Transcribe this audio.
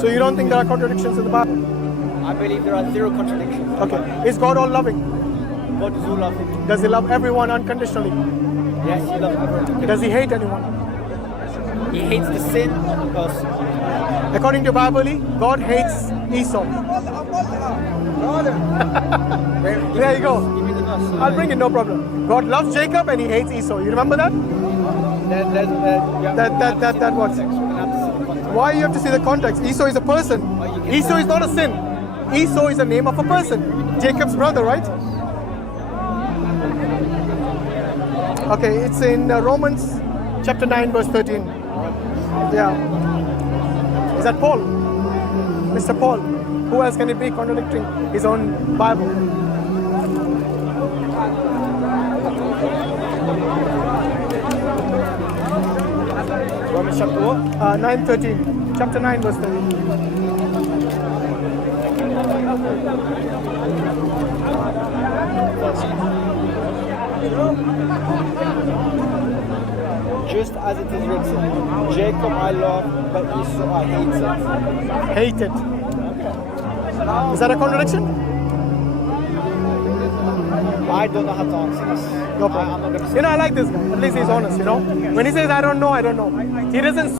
So you don't think there are contradictions in the Bible? I believe there are zero contradictions. Okay. Is God all loving? God is all loving. Does he love everyone unconditionally? Yes, he loves everyone. Does he hate anyone? He hates the sin person. According to Bible, God hates Esau. There you go. Give me the verse. I'll bring it, no problem. God loves Jacob and he hates Esau. You remember that? That what? Why you have to see the context? Esau is a person. Esau is not a sin. Esau is the name of a person. Jacob's brother, right? Okay, it's in Romans chapter 9 verse 13. Yeah. Is that Paul? Mr. Paul. Who else can it be contradicting his own Bible? Romans chapter what? 9:13. Chapter 9 verse 13. Just as it is written, Jacob I love, but Esau I hated. Hated. Is that a contradiction? I don't know how to answer this. No I'm not problem. going to say. You know, I like this guy. At least he's honest, you know. When he says, I don't know, I don't know. He doesn't